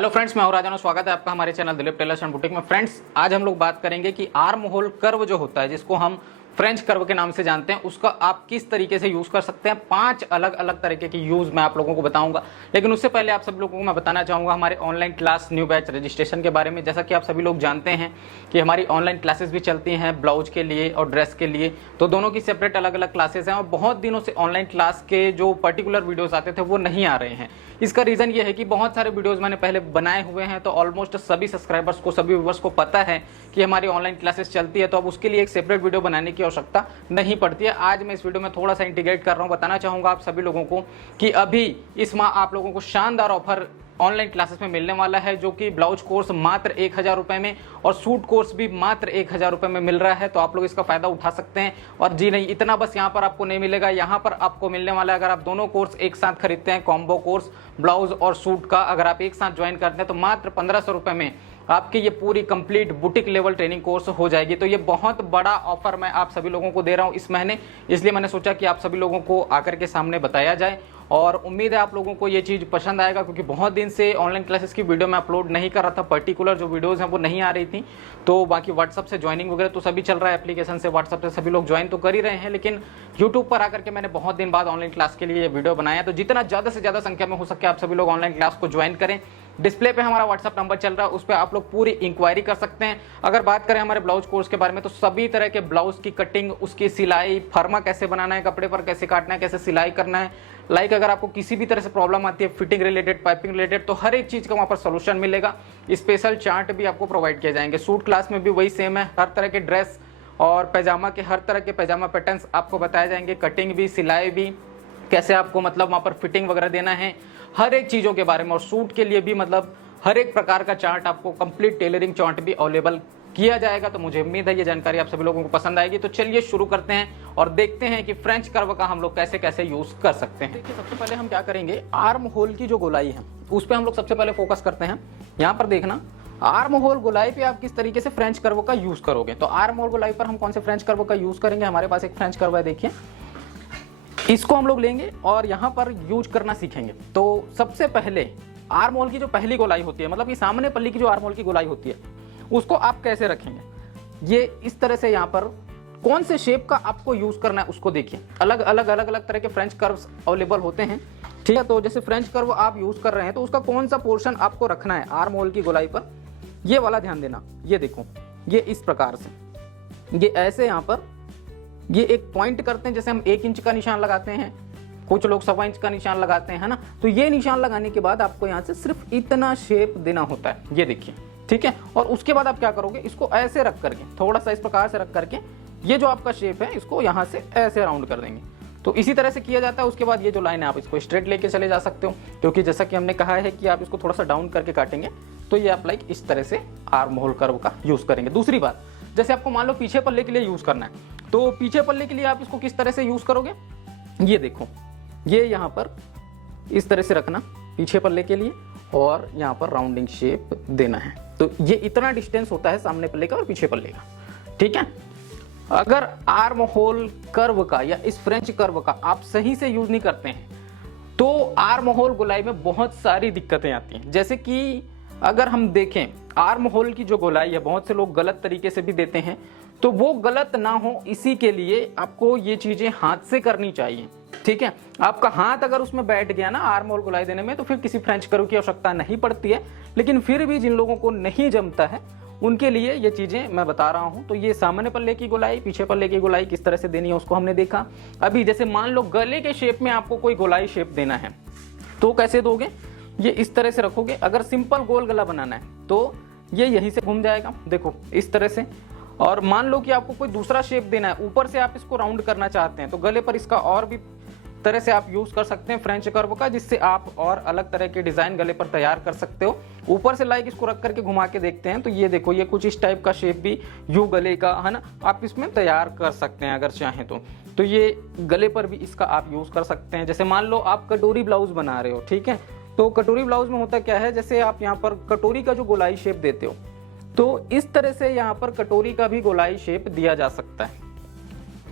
Hello friends, मैं हूं राजानो। स्वागत है आपका हमारे channel Dilip tailors and boutique में। फ्रेंड्स, आज हम लोग बात करेंगे कि आर्म होल कर्व जो होता है, जिसको हम फ्रेंच कर्व के नाम से जानते हैं, उसका आप किस तरीके से यूज कर सकते हैं। 5 अलग अलग तरीके की यूज मैं आप लोगों को बताऊंगा। लेकिन उससे पहले आप सब लोगों को मैं बताना चाहूंगा हमारे online class new batch registration के बारे में। जैसा कि आप सभी लोग जानते हैं कि हमारी ऑनलाइन क्लासेस भी चलती हैं ब्लाउज के लिए और ड्रेस के लिए, तो दोनों की सेपरेट अलग अलग क्लासेस हैं। और बहुत दिनों से ऑनलाइन क्लास के जो पर्टिकुलर वीडियोज आते थे वो नहीं आ रहे हैं। इसका रीजन ये है कि बहुत सारे वीडियोज मैंने पहले बनाए हुए हैं, तो ऑलमोस्ट सभी सब्सक्राइबर्स को, सभी व्यूवर्स को पता है कि हमारी ऑनलाइन क्लासेस चलती है, तो अब उसके लिए एक सेपरेट वीडियो बनाने की आवश्यकता नहीं पड़ती है। आज मैं इस वीडियो में थोड़ा सा इंटीग्रेट कर रहा हूं। बताना चाहूंगा आप सभी लोगों को कि अभी इस माह आप लोगों को शानदार ऑफर ऑनलाइन क्लासेस में मिलने वाला है, जो कि ब्लाउज कोर्स मात्र 1000 रुपए में और सूट कोर्स भी मात्र 1000 रुपए में मिल रहा है। तो आप लोग इसका फायदा उठा सकते हैं। और जी नहीं, इतना बस यहाँ पर आपको नहीं मिलेगा। यहाँ पर आपको मिलने वाला है, अगर आप दोनों कोर्स एक साथ खरीदते हैं, कॉम्बो कोर्स ब्लाउज और सूट का अगर आप एक साथ ज्वाइन करते हैं, तो मात्र 1500 रुपए में आपकी ये पूरी complete boutique level training course हो जाएगी। तो ये बहुत बड़ा ऑफर मैं आप सभी लोगों को दे रहा हूँ इस महीने, इसलिए मैंने सोचा कि आप सभी लोगों को आकर के सामने बताया जाए। और उम्मीद है आप लोगों को ये चीज़ पसंद आएगा, क्योंकि बहुत दिन से ऑनलाइन क्लासेस की वीडियो मैं अपलोड नहीं कर रहा था। पर्टिकुलर जो वीडियोस हैं वो नहीं आ रही थी। तो बाकी व्हाट्सअप से ज्वाइनिंग वगैरह तो सभी चल रहा है, एप्लीकेशन से व्हाट्सअप से सभी लोग ज्वाइन तो कर ही रहे हैं, लेकिन यूट्यूब पर आकर के मैंने बहुत दिन बाद ऑनलाइन क्लास के लिए ये वीडियो बनाया। तो जितना ज़्यादा से ज़्यादा संख्या में हो सके आप सभी लोग ऑनलाइन क्लास को ज्वाइन करें। डिस्प्ले पे हमारा व्हाट्सअप नंबर चल रहा है, उस पर आप लोग पूरी इंक्वायरी कर सकते हैं। अगर बात करें हमारे ब्लाउज कोर्स के बारे में, तो सभी तरह के ब्लाउज की कटिंग, उसकी सिलाई, फर्मा कैसे बनाना है, कपड़े पर कैसे काटना है, कैसे सिलाई करना है, लाइक अगर आपको किसी भी तरह से प्रॉब्लम आती है फिटिंग रिलेटेड, पाइपिंग रिलेटेड, तो हर एक चीज़ का वहाँ पर सोल्यूशन मिलेगा। स्पेशल चार्ट भी आपको प्रोवाइड किए जाएंगे। सूट क्लास में भी वही सेम है, हर तरह के ड्रेस और पैजामा के हर तरह के पैजामा पैटर्न्स आपको बताए जाएंगे। कटिंग भी, सिलाई भी, कैसे आपको मतलब वहाँ पर फिटिंग वगैरह देना है, हर एक चीज़ों के बारे में। और सूट के लिए भी मतलब हर एक प्रकार का चार्ट आपको, कंप्लीट टेलरिंग चार्ट भी अवेलेबल किया जाएगा। तो मुझे उम्मीद है ये जानकारी आप सभी लोगों को पसंद आएगी। तो चलिए शुरू करते हैं और देखते हैं कि फ्रेंच कर्व का हम लोग कैसे कैसे यूज कर सकते हैं। देखिए, सबसे पहले हम क्या करेंगे, आर्म होल की जो गोलाई है उस पर हम लोग सबसे पहले फोकस करते हैं। यहाँ पर देखना, आर्म होल गोलाई पे आप किस तरीके से फ्रेंच कर्व का यूज करोगे। तो आर्म होल गोलाई पर हम कौन से फ्रेंच कर्व का यूज करेंगे। हमारे पास एक फ्रेंच कर्व है, देखिए, इसको हम लोग लेंगे और यहाँ पर यूज करना सीखेंगे। तो सबसे पहले आर्म होल की जो पहली गोलाई होती है, मतलब कि सामने पल्ली की जो आर्म होल की गोलाई होती है, उसको आप कैसे रखेंगे। ये इस तरह से यहाँ पर कौन से शेप का आपको यूज करना है उसको देखिए। अलग अलग तरह के फ्रेंच कर्व्स अवेलेबल होते हैं, ठीक है। तो जैसे फ्रेंच कर्व आप यूज कर रहे हैं, तो उसका कौन सा पोर्शन आपको रखना है आर्म होल की गोलाई पर, ये वाला ध्यान देना। ये देखो, ये इस प्रकार से, ये ऐसे यहाँ पर ये एक पॉइंट करते हैं। जैसे हम 1 इंच का निशान लगाते हैं, कुछ लोग 1.25 इंच का निशान लगाते हैं, है ना। तो ये निशान लगाने के बाद आपको यहाँ से सिर्फ इतना शेप देना होता है, ये देखिए, ठीक है। और उसके बाद आप क्या करोगे, इसको ऐसे रख करके, थोड़ा सा इस प्रकार से रख करके, ये जो आपका शेप है इसको यहाँ से ऐसे राउंड कर देंगे। तो इसी तरह से किया जाता है। उसके बाद ये जो लाइन है आप इसको स्ट्रेट लेके चले जा सकते हो, क्योंकि जैसा कि हमने कहा है कि आप इसको थोड़ा सा डाउन करके काटेंगे, तो ये आप लाइक इस तरह से आर्म होल कर्व का यूज करेंगे। दूसरी बात, जैसे आपको मान लो पीछे पल्ले के लिए यूज करना है, तो पीछे पल्ले के लिए आप इसको किस तरह से यूज करोगे। ये देखो, ये यहाँ पर इस तरह से रखना पीछे पल्ले के लिए, और यहाँ पर राउंडिंग शेप देना है। तो ये इतना डिस्टेंस होता है सामने पल्ले का और पीछे पल्ले का, ठीक है। अगर आर्म होल कर्व का या इस फ्रेंच कर्व का आप सही से यूज नहीं करते हैं, तो आर्म होल गोलाई में बहुत सारी दिक्कतें आती हैं। जैसे कि अगर हम देखें, आर्म होल की जो गोलाई है बहुत से लोग गलत तरीके से भी देते हैं, तो वो गलत ना हो इसी के लिए आपको ये चीजें हाथ से करनी चाहिए, ठीक है। आपका हाथ अगर उसमें बैठ गया ना आर्म होल गोलाई देने में, तो फिर किसी फ्रेंच कर्व की आवश्यकता नहीं पड़ती है। लेकिन फिर भी जिन लोगों को नहीं जमता है उनके लिए ये चीजें मैं बता रहा हूं। तो ये सामने पल्ले की गोलाई, पीछे पल्ले की गोलाई किस तरह से देनी है उसको हमने देखा। अभी जैसे मान लो गले के शेप में आपको कोई गोलाई शेप देना है, तो कैसे दोगे, ये इस तरह से रखोगे। अगर सिंपल गोल गला बनाना है तो ये यहीं से घूम जाएगा, देखो इस तरह से। और मान लो कि आपको कोई दूसरा शेप देना है, ऊपर से आप इसको राउंड करना चाहते हैं, तो गले पर इसका और भी तरह से आप यूज कर सकते हैं फ्रेंच कर्व का, जिससे आप और अलग तरह के डिजाइन गले पर तैयार कर सकते हो। ऊपर से लाइक इसको रख करके घुमा के देखते हैं, तो ये देखो, ये कुछ इस टाइप का शेप भी यू गले का, है ना, आप इसमें तैयार कर सकते हैं अगर चाहें तो ये गले पर भी इसका आप यूज कर सकते हैं। जैसे मान लो आप कटोरी ब्लाउज बना रहे हो, ठीक है, तो कटोरी ब्लाउज में होता क्या है, जैसे आप यहाँ पर कटोरी का जो गोलाई शेप देते हो, तो इस तरह से यहाँ पर कटोरी का भी गोलाई शेप दिया जा सकता है,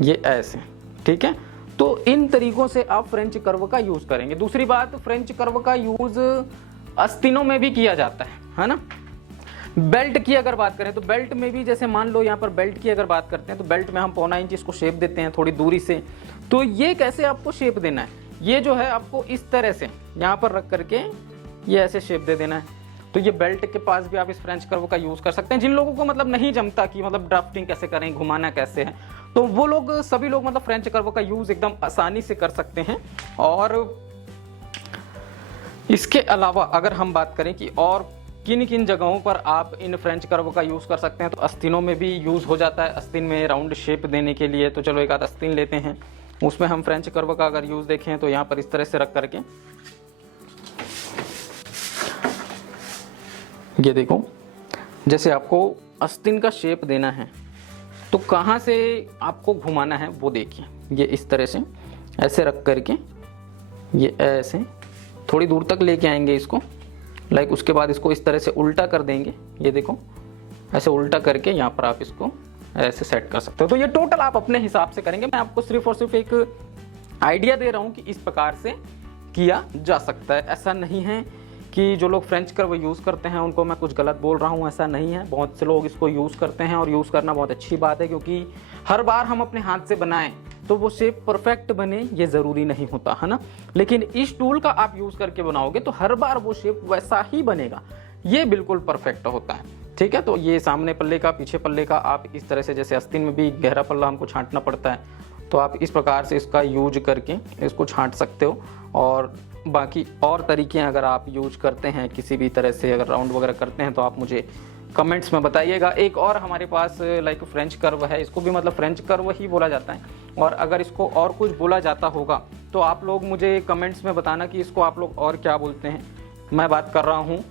ये ऐसे, ठीक है। तो इन तरीकों से आप फ्रेंच कर्व का यूज करेंगे। दूसरी बात, फ्रेंच कर्व का यूज आस्तीनों में भी किया जाता है ना। बेल्ट की अगर बात करें तो बेल्ट में भी, जैसे मान लो यहाँ पर बेल्ट की अगर बात करते हैं तो बेल्ट में हम 0.25 इंच इसको शेप देते हैं थोड़ी दूरी से। तो ये कैसे आपको शेप देना है, ये जो है आपको इस तरह से यहाँ पर रख करके ये ऐसे शेप दे देना है। तो ये बेल्ट के पास भी आप इस फ्रेंच कर्व का यूज कर सकते हैं। जिन लोगों को मतलब नहीं जमता कि मतलब ड्राफ्टिंग कैसे करें, घुमाना कैसे है, तो वो लोग, सभी लोग मतलब फ्रेंच कर्व का यूज एकदम आसानी से कर सकते हैं। और इसके अलावा अगर हम बात करें कि और किन किन जगहों पर आप इन फ्रेंच कर्व का यूज कर सकते हैं, तो आस्तीनों में भी यूज हो जाता है, आस्तीन में राउंड शेप देने के लिए। तो चलो एक आध आस्तीन लेते हैं, उसमें हम फ्रेंच कर्व का अगर यूज देखें तो यहाँ पर इस तरह से रख करके ये देखो, जैसे आपको आस्तीन का शेप देना है तो कहाँ से आपको घुमाना है वो देखिए। ये इस तरह से ऐसे रख करके ये ऐसे थोड़ी दूर तक लेके आएंगे इसको, लाइक उसके बाद इसको इस तरह से उल्टा कर देंगे। ये देखो ऐसे उल्टा करके यहाँ पर आप इसको ऐसे सेट कर सकते हो। तो ये टोटल आप अपने हिसाब से करेंगे, मैं आपको सिर्फ और सिर्फ एक आइडिया दे रहा हूँ कि इस प्रकार से किया जा सकता है। ऐसा नहीं है कि जो लोग फ्रेंच कर्व यूज़ करते हैं उनको मैं कुछ गलत बोल रहा हूँ, ऐसा नहीं है। बहुत से लोग इसको यूज़ करते हैं और यूज़ करना बहुत अच्छी बात है, क्योंकि हर बार हम अपने हाथ से बनाएं तो वो शेप परफेक्ट बने ये ज़रूरी नहीं होता है ना। लेकिन इस टूल का आप यूज़ करके बनाओगे तो हर बार वो शेप वैसा ही बनेगा, ये बिल्कुल परफेक्ट होता है। ठीक है, तो ये सामने पल्ले का, पीछे पल्ले का आप इस तरह से, जैसे आस्तीन में भी गहरा पल्ला हमको छांटना पड़ता है, तो आप इस प्रकार से इसका यूज करके इसको छांट सकते हो। और बाकी और तरीके अगर आप यूज करते हैं किसी भी तरह से, अगर राउंड वगैरह करते हैं तो आप मुझे कमेंट्स में बताइएगा। एक और हमारे पास लाइक फ्रेंच कर्व है, इसको भी मतलब फ्रेंच कर्व ही बोला जाता है, और अगर इसको और कुछ बोला जाता होगा तो आप लोग मुझे कमेंट्स में बताना कि इसको आप लोग और क्या बोलते हैं। मैं बात कर रहा हूँ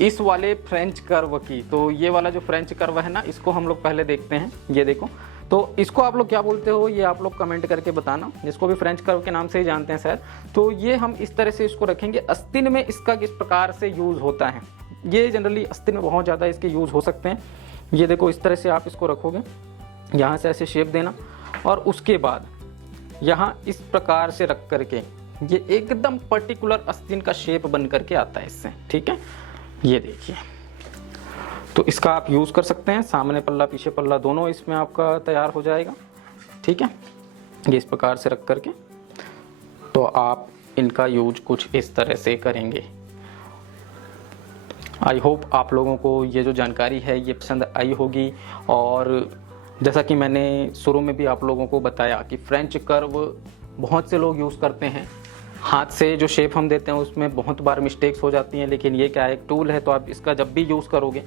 इस वाले फ्रेंच कर्व की। तो ये वाला जो फ्रेंच कर्व है ना, इसको हम लोग पहले देखते हैं। ये देखो, तो इसको आप लोग क्या बोलते हो ये आप लोग कमेंट करके बताना, जिसको भी फ्रेंच कर्व के नाम से ही जानते हैं शायद। तो ये हम इस तरह से इसको रखेंगे। आस्तीन में इसका किस प्रकार से यूज़ होता है, ये जनरली आस्तीन में बहुत ज़्यादा इसके यूज़ हो सकते हैं। ये देखो इस तरह से आप इसको रखोगे, यहाँ से ऐसे शेप देना, और उसके बाद यहाँ इस प्रकार से रख करके ये एकदम पर्टिकुलर आस्तीन का शेप बन करके आता है इससे। ठीक है, ये देखिए, तो इसका आप यूज़ कर सकते हैं। सामने पल्ला पीछे पल्ला दोनों इसमें आपका तैयार हो जाएगा। ठीक है, ये इस प्रकार से रख करके तो आप इनका यूज कुछ इस तरह से करेंगे। आई होप आप लोगों को ये जो जानकारी है ये पसंद आई होगी। और जैसा कि मैंने शुरू में भी आप लोगों को बताया कि फ्रेंच कर्व बहुत से लोग यूज़ करते हैं, हाथ से जो शेप हम देते हैं उसमें बहुत बार मिस्टेक्स हो जाती हैं। लेकिन ये क्या है, एक टूल है, तो आप इसका जब भी यूज़ करोगे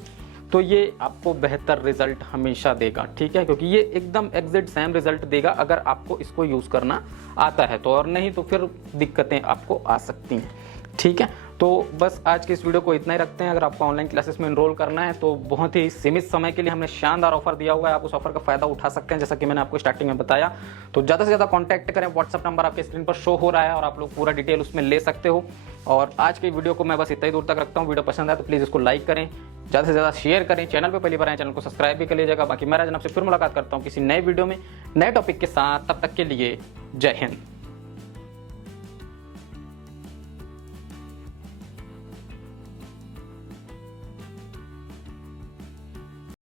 तो ये आपको बेहतर रिजल्ट हमेशा देगा। ठीक है, क्योंकि ये एकदम एग्जैक्ट सेम रिजल्ट देगा अगर आपको इसको यूज़ करना आता है तो, और नहीं तो फिर दिक्कतें आपको आ सकती हैं। ठीक है, तो बस आज के इस वीडियो को इतना ही रखते हैं। अगर आपको ऑनलाइन क्लासेस में एनरोल करना है तो बहुत ही सीमित समय के लिए हमने शानदार ऑफर दिया हुआ है, आप उस ऑफर का फायदा उठा सकते हैं, जैसा कि मैंने आपको स्टार्टिंग में बताया। तो ज़्यादा से ज़्यादा कॉन्टैक्ट करें, व्हाट्सअप नंबर आपके स्क्रीन पर शो हो रहा है और आप लोग पूरा डिटेल उसमें ले सकते हो। और आज की वीडियो को मैं बस इतना ही दूर तक रखता हूँ। वीडियो पसंद आए तो प्लीज़ इसको लाइक करें, ज़्यादा से ज़्यादा शेयर करें, चैनल पर पहली बार आए चैनल को सब्सक्राइब भी कर लीजिएगा। बाकी मैं राजन आपसे फिर मुलाकात करता हूँ किसी नए वीडियो में नए टॉपिक के साथ, तब तक के लिए जय हिंद।